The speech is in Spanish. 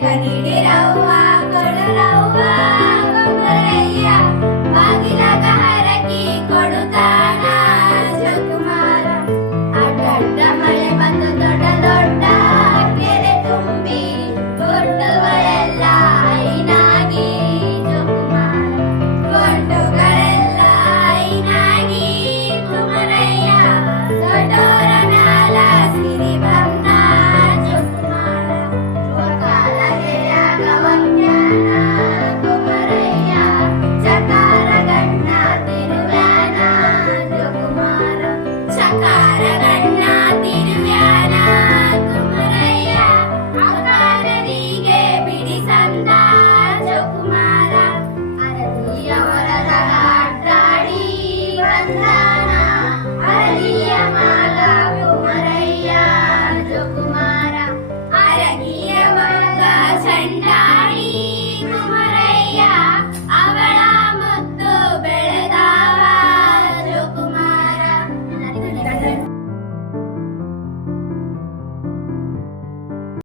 canigera o a 감사합니다.